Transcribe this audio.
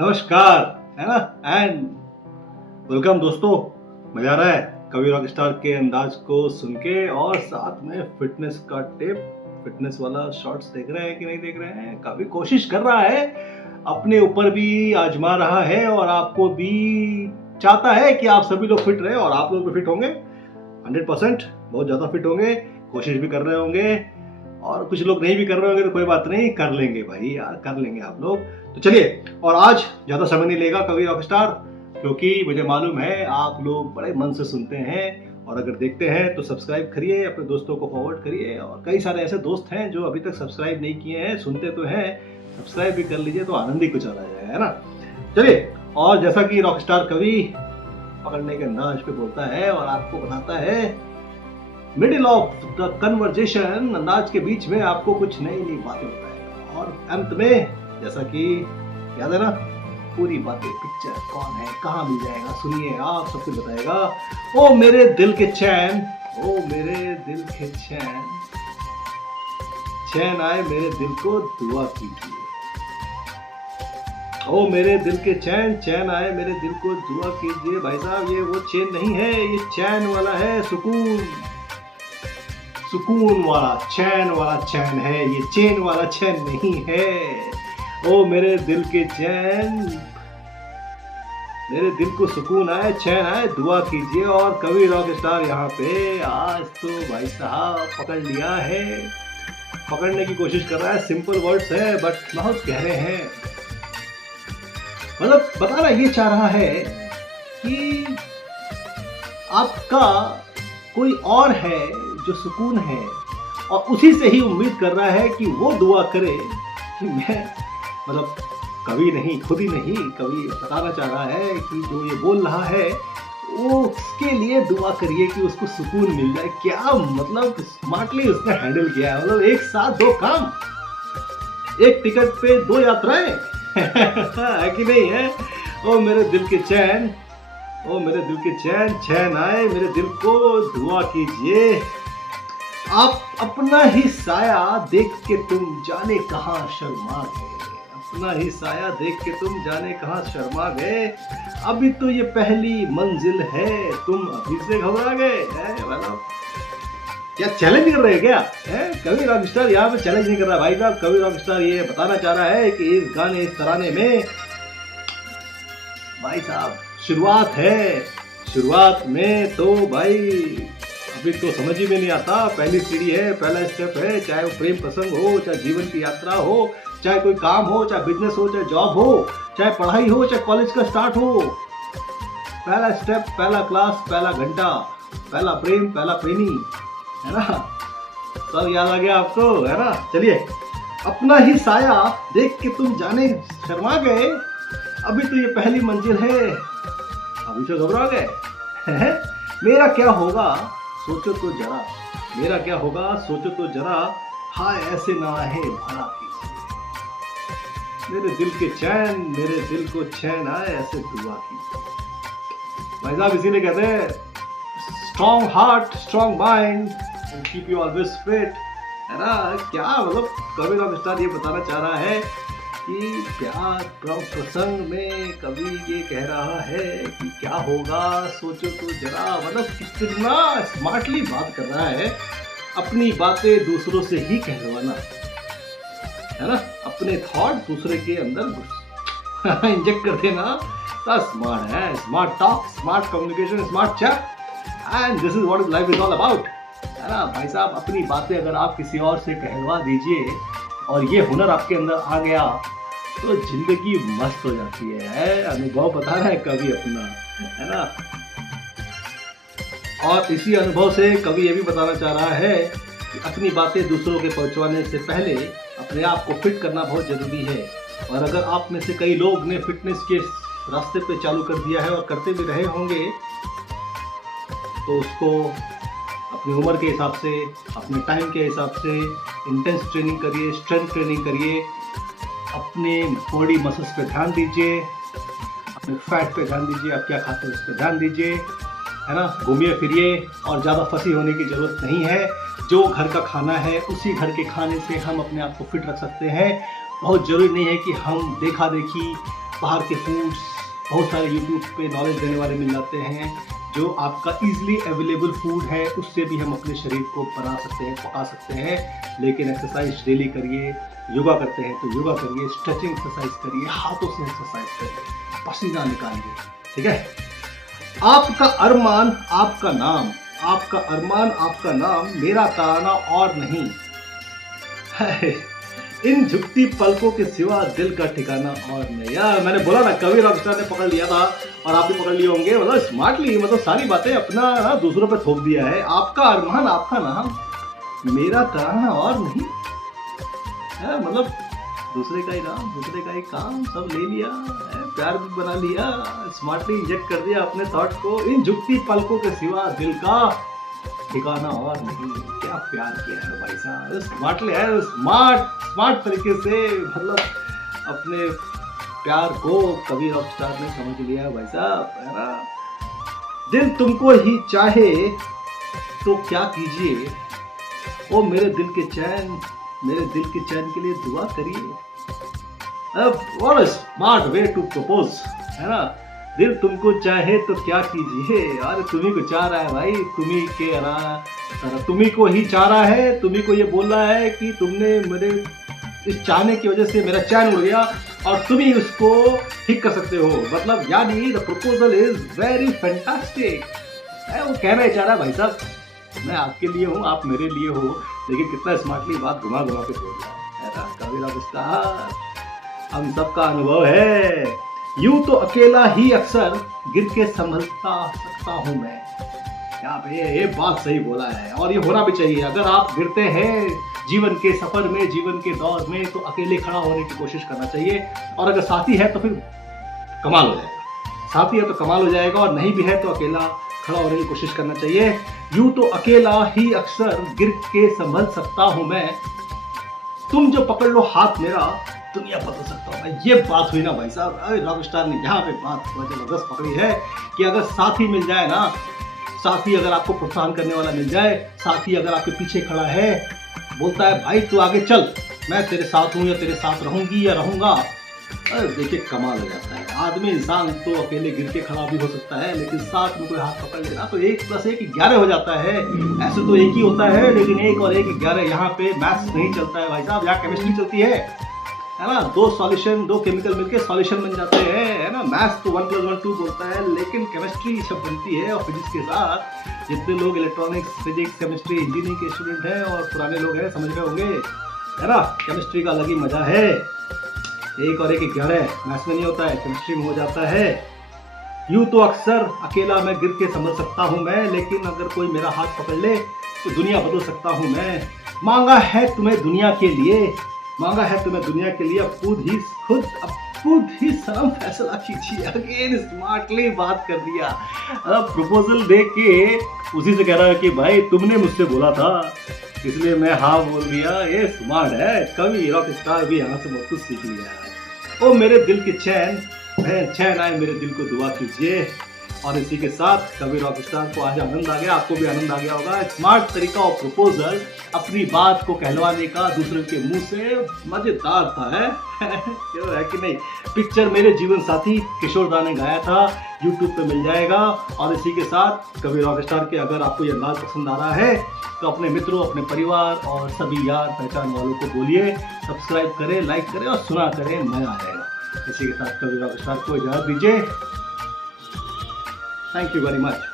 नमस्कार, है ना। एंड वेलकम दोस्तों। मजा आ रहा है कवि रॉक स्टार के अंदाज को सुन के, और साथ में फिटनेस का टिप, फिटनेस वाला शॉर्ट्स देख रहे हैं कि नहीं देख रहे हैं। काफी कोशिश कर रहा है, अपने ऊपर भी आजमा रहा है और आपको भी चाहता है कि आप सभी लोग फिट रहे, और आप लोग भी फिट होंगे 100%, बहुत ज्यादा फिट होंगे, कोशिश भी कर रहे होंगे। और कुछ लोग नहीं भी कर रहे होंगे तो कोई बात नहीं, कर लेंगे भाई यार, कर लेंगे आप लोग। तो चलिए, और आज ज्यादा समय नहीं लेगा कवि रॉकस्टार, क्योंकि मुझे मालूम है आप लोग बड़े मन से सुनते हैं, और अगर देखते हैं तो सब्सक्राइब करिए, अपने दोस्तों को फॉरवर्ड करिए। और कई सारे ऐसे दोस्त हैं जो अभी तक सब्सक्राइब नहीं किए हैं, सुनते तो हैं, सब्सक्राइब भी कर लीजिए तो आनंद ही कुछ आ रहा है ना। चलिए, और जैसा कि रॉकस्टार कवि पकड़ने के अंदाज पे बोलता है और आपको बताता है, मिडिल ऑफ द कन्वर्जेशन, अंदाज के बीच में आपको कुछ नई नई बातें बताएगा, और अंत में जैसा कि याद है ना, पूरी बातें, पिक्चर कौन है, कहाँ मिल जाएगा, सुनिए आप, सब कुछ बताएगा। ओ मेरे दिल के चैन, ओ मेरे दिल के चैन, चैन आए मेरे दिल को दुआ कीजिए। ओ मेरे दिल के चैन, चैन आए मेरे दिल को दुआ कीजिए। भाई साहब, ये वो चैन नहीं है, ये चैन वाला है, सुकून, सुकून वाला, चैन वाला चैन है, ये चैन वाला चैन नहीं है। ओ मेरे दिल के चैन, मेरे दिल को सुकून आए, चैन आए, दुआ कीजिए। और कवि रॉक स्टार यहाँ पे आज तो भाई साहब पकड़ लिया है, पकड़ने की कोशिश कर रहा है। सिंपल वर्ड्स है बट बहुत गहरे हैं। मतलब बताना ये चाह रहा है कि आपका कोई और है जो सुकून है, और उसी से ही उम्मीद कर रहा है कि वो दुआ करे कि मैं, मतलब कवि नहीं, खुद ही नहीं, कवि बताना चाह रहा है कि जो ये बोल रहा है वो उसके लिए दुआ करिए कि उसको सुकून मिल जाए। क्या मतलब स्मार्टली उसने हैंडल किया है, मतलब एक साथ दो काम, एक टिकट पे दो यात्राएं है कि नहीं है। ओ मेरे दिल के चैन, ओ मेरे दिल के चैन, चैन आए मेरे दिल को दुआ कीजिए। आप अपना ही साया देख के तुम जाने कहां शर्मा गए, अपना ही साया देख के तुम जाने कहां शर्मा गए। अभी तो ये पहली मंजिल है, तुम अभी से घबरा गए। मतलब क्या चैलेंज कर रहे हैं क्या? कवि रॉकस्टार यहाँ पे चैलेंज नहीं कर रहा भाई साहब। कवि रॉकस्टार ये बताना चाह रहा है कि इस गाने, इस तराने में भाई साहब शुरुआत है, शुरुआत में तो भाई अभी तो समझ ही में नहीं आता। पहली सीढ़ी है, पहला स्टेप है, चाहे वो प्रेम प्रसंग हो, चाहे जीवन की यात्रा हो, चाहे कोई काम हो, चाहे बिजनेस हो, चाहे जॉब हो, चाहे पढ़ाई हो, चाहे कॉलेज का स्टार्ट हो। पहला स्टेप, पहला क्लास, पहला घंटा, पहला प्रेम, पहला प्रेमी, है ना। सब याद आ गया आपको, है ना। चलिए, अपना ही साया देख के तुम जाने शर्मा गए, अभी तो ये पहली मंजिल है, अभी तो घबरा गए। मेरा क्या होगा सोचो तो जरा, मेरा क्या होगा सोचो तो जरा, हाय ऐसे ना है भला कीजिए। मेरे दिल के चैन, मेरे दिल को चैन आए, ऐसे दुआ कीजिए। भाई साहब, इसीलिए कहते हैं strong heart, strong mind, keep you always fit, है ना। क्या मतलब कवि रॉकस्टार ये बताना चाह रहा है कि प्यार प्रसंग में कवि ये कह रहा है कि क्या होगा सोचो तो जरा। मतलब कितना स्मार्टली बात कर रहा है, अपनी बातें दूसरों से ही कहलवाना, है ना। अपने थॉट दूसरे के अंदर इंजेक्ट कर देना। स्मार्ट है, smart talk, smart communication, smart chat, and this is what life is all about, है ना। भाई साहब, अपनी बातें अगर आप किसी और से कहलवा दीजिए और ये हुनर आपके अंदर आ गया तो जिंदगी मस्त हो जाती है। अनुभव बता रहा है कवि अपना, है ना। और इसी अनुभव से कवि ये भी बताना चाह रहा है कि अपनी बातें दूसरों के पहुंचवाने से पहले अपने आप को फिट करना बहुत जरूरी है। और अगर आप में से कई लोग ने फिटनेस के रास्ते पे चालू कर दिया है और करते भी रहे होंगे, तो उसको अपनी उम्र के हिसाब से, अपने टाइम के हिसाब से इंटेंस ट्रेनिंग करिए, स्ट्रेंथ ट्रेनिंग करिए, अपने बॉडी मसल्स पे ध्यान दीजिए, अपने फैट पे ध्यान दीजिए, आप क्या खाते हैं उस पर ध्यान दीजिए, है ना। घूमिए फिरिए, और ज़्यादा फंसी होने की ज़रूरत नहीं है। जो घर का खाना है उसी घर के खाने से हम अपने आप को फिट रख सकते हैं। बहुत ज़रूरी नहीं है कि हम देखा देखी बाहर के फूड्स बहुत सारे यूट्यूब पे नॉलेज देने वाले मिल जाते हैं, जो आपका इजीली अवेलेबल फूड है उससे भी हम अपने शरीर को बना सकते हैं, पका सकते हैं। लेकिन एक्सरसाइज डेली करिए, योगा करते हैं तो योगा करिए, स्ट्रेचिंग एक्सरसाइज करिए, हाथों से एक्सरसाइज करिए, पसीना निकालिए, ठीक है। आपका अरमान आपका नाम, आपका अरमान आपका नाम, मेरा तराना और नहीं। इन झुकती पलकों के सिवा दिल का ठिकाना और नहीं। यार मैंने बोला ना, कवि रॉकस्टार ने पकड़ लिया था और आप भी पकड़ लिए होंगे, मतलब स्मार्टली, मतलब सारी बातें अपना दूसरों पे थोप दिया है। आपका अरमान आपका नाम, मेरा तराना और नहीं है, मतलब दूसरे का ही नाम, दूसरे का ही काम, सब ले लिया है, प्यार भी बना लिया, स्मार्टली इंजेक्ट कर दिया अपने थॉट को। इन झुकती पलकों के सिवा दिल का ठिकाना और नहीं। क्या प्यार किया है भाई साहब, स्मार्टली है, स्मार्ट तरीके से, मतलब अपने प्यार को कवि रॉकस्टार ने समझ लिया भाई साहब, है ना। दिल तुमको ही चाहे तो क्या कीजिए, ओ मेरे दिल के चैन, मेरे दिल के चैन के लिए दुआ करिए। अब what a smart way to propose, है ना। दिल तुमको चाहे तो क्या कीजिए, अरे तुम्ही को चाह रहा है भाई, तुम्ही के तुम्ही को ही चाह रहा है, तुम्ही को ये बोल रहा है कि तुमने मेरे इस चाहने की वजह से मेरा चैन उड़ गया और तुम ही उसको ठीक कर सकते हो। मतलब यानी the proposal is very fantastic. वो कहना ही चाह रहा है भाई साहब, मैं आपके लिए हूँ, आप मेरे लिए हो, लेकिन कितना स्मार्टली बात घुमा घुमा के बोल रहा है कवि रॉकस्टार। हम सबका अनुभव है, यूं तो अकेला ही अक्सर गिर के संभलता सकता हूं मैं। यहाँ पे ये बात सही बोला है और ये होना भी चाहिए। अगर आप गिरते हैं जीवन के सफर में, जीवन के दौर में, तो अकेले खड़ा होने की कोशिश करना चाहिए, और अगर साथी है तो फिर कमाल हो जाएगा। साथी है तो कमाल हो जाएगा, और नहीं भी है तो अकेला खड़ा होने की कोशिश करना चाहिए। यूं तो अकेला ही अक्सर गिर के संभल सकता हूं मैं, तुम जो पकड़ लो हाथ मेरा दुनिया बदल सकता हूँ। ये बात हुई ना भाई साहब, रॉकस्टार ने यहाँ पे बात जबरदस्त पकड़ी है कि अगर साथी मिल जाए ना, साथी अगर आपको प्रोत्साहन करने वाला मिल जाए, साथी अगर आपके पीछे खड़ा है, बोलता है भाई तू आगे चल, मैं तेरे साथ हूँ या तेरे साथ रहूंगी या रहूंगा, अरे देखिए कमाल हो जाता है। आदमी इंसान तो अकेले गिर के खड़ा भी हो सकता है, लेकिन साथ में कोई हाथ पकड़ लेना तो 1+1 11 हो जाता है। ऐसे तो एक ही होता है, लेकिन 1 और 1 11। यहाँ पे मैथ्स नहीं चलता है भाई साहब, यहाँ केमिस्ट्री चलती है ना। 2 सॉल्यूशन, 2 केमिकल मिलके सॉल्यूशन बन जाते हैं, है ना। मैथ्स तो 1+1 2 बोलता है, लेकिन केमिस्ट्री जब बनती है और फिजिक्स के साथ, जितने लोग इलेक्ट्रॉनिक्स, फिजिक्स, केमिस्ट्री, इंजीनियरिंग के स्टूडेंट हैं और पुराने लोग हैं समझ रहे होंगे, है ना। केमिस्ट्री का अलग ही मजा है। 1 और 1 11 मैथ्स में नहीं होता है, केमिस्ट्री में हो जाता है। यूं तो अक्सर अकेला मैं गिर के संभल सकता हूँ मैं, लेकिन अगर कोई मेरा हाथ पकड़ ले तो दुनिया बदल सकता हूँ मैं। मांगा है तुम्हें दुनिया के लिए, मांगा है तुम्हें दुनिया के लिए, अब खुद ही सनम फैसला कीजिए। अगेन स्मार्टली बात कर दिया। अब प्रपोजल देख के उसी से कह रहा है कि भाई तुमने मुझसे बोला था इसलिए मैं हाँ बोल दिया। ये स्मार्ट है, कवि रॉकस्टार भी यहाँ से बहुत कुछ सीख लिया है। ओ मेरे दिल के चैन आए मेरे दिल को दुआ कीजिए। और इसी के साथ कवि रॉकस्टार को आज आनंद आ गया, आपको भी आनंद आ गया होगा। स्मार्ट तरीका और प्रपोजल अपनी बात को कहलवाने का दूसरे के मुंह से मजेदार था, है क्यों है कि नहीं। पिक्चर मेरे जीवन साथी किशोर दा ने गाया था, यूट्यूब पे मिल जाएगा। और इसी के साथ कवि रॉकस्टार के अगर आपको ये अंदाज पसंद आ रहा है तो अपने मित्रों, अपने परिवार और सभी यार पहचान वालों को बोलिए सब्सक्राइब करें, लाइक करें और सुना करें, मजा आएगा। इसी के साथ कवि रॉकस्टार को इजाजत दीजिए। Thank you very much.